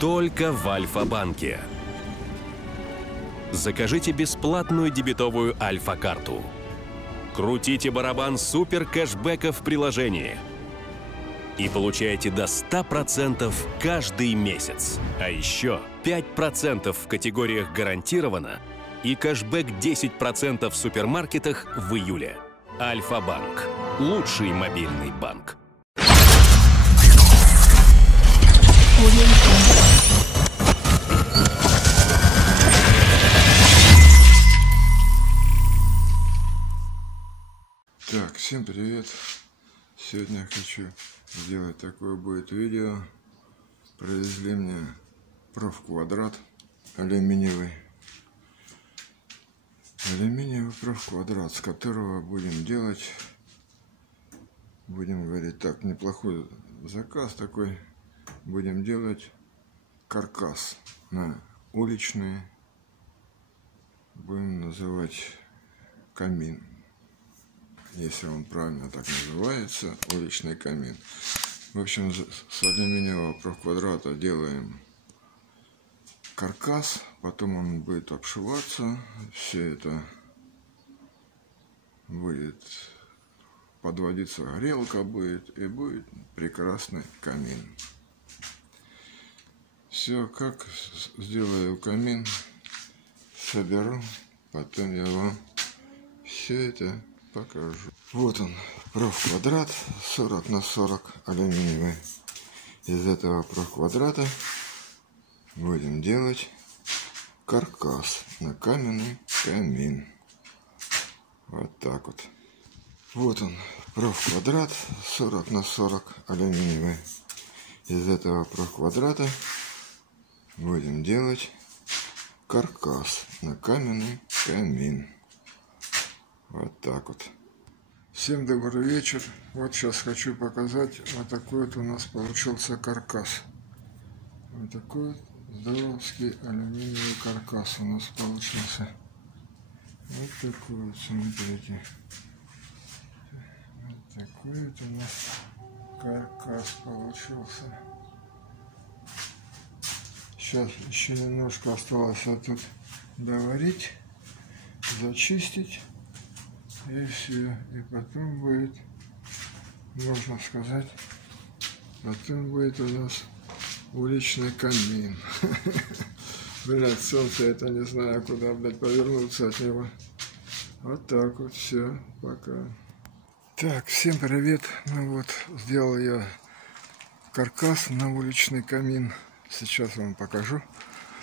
только в Альфа-банке. Закажите бесплатную дебетовую Альфа-карту. Крутите барабан супер кэшбэка в приложении и получайте до 100% каждый месяц. А еще 5% в категориях гарантированно и кэшбэк 10% в супермаркетах в июле. Альфа-банк. Лучший мобильный банк. Так, всем привет! Сегодня хочу сделать такое будет видео. Привезли мне профквадрат алюминиевый профквадрат, с которого будем делать, будем говорить так, неплохой заказ такой. Будем делать каркас на уличный, будем называть камин, если он правильно так называется, уличный камин. В общем, с алюминиевого профквадрата делаем каркас, потом он будет обшиваться, все это будет подводиться, грелка будет, и будет прекрасный камин. Все, как сделаю камин, соберу, потом я вам все это покажу. Вот он, профквадрат 40 на 40 алюминиевый. Из этого профквадрата будем делать каркас на каменный камин. Вот так вот. Вот он, профквадрат 40 на 40 алюминиевый. Из этого профквадрата будем делать каркас на каменный камин. Вот так вот. Всем добрый вечер. Вот сейчас хочу показать, вот такой вот у нас получился каркас. Вот такой вот здоровский алюминиевый каркас у нас получился. Вот такой вот, смотрите. Вот такой вот у нас каркас получился. Сейчас еще немножко осталось тут доварить, зачистить. И все. И потом будет, можно сказать, потом будет у нас уличный камин. Блять, солнце, это не знаю, куда, блядь, повернуться от него. Вот так вот, все, пока. Так, всем привет. Ну вот, сделал я каркас на уличный камин. Сейчас вам покажу,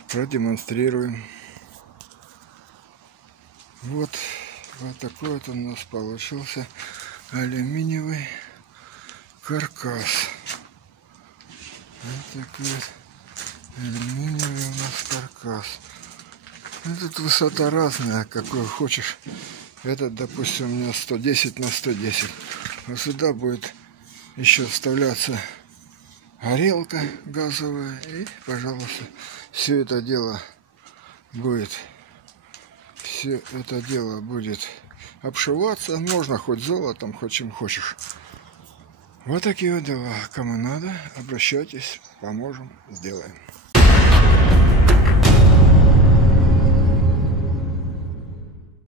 продемонстрирую. Вот такой вот у нас получился алюминиевый каркас. Вот такой вот алюминиевый у нас каркас. Ну, тут высота разная, какую хочешь. Этот, допустим, у меня 110 на 110. А сюда будет еще вставляться горелка газовая. И, пожалуйста, все это дело будет обшиваться. Можно хоть золотом, хоть чем хочешь. Вот такие вот дела. Кому надо, обращайтесь, поможем, сделаем.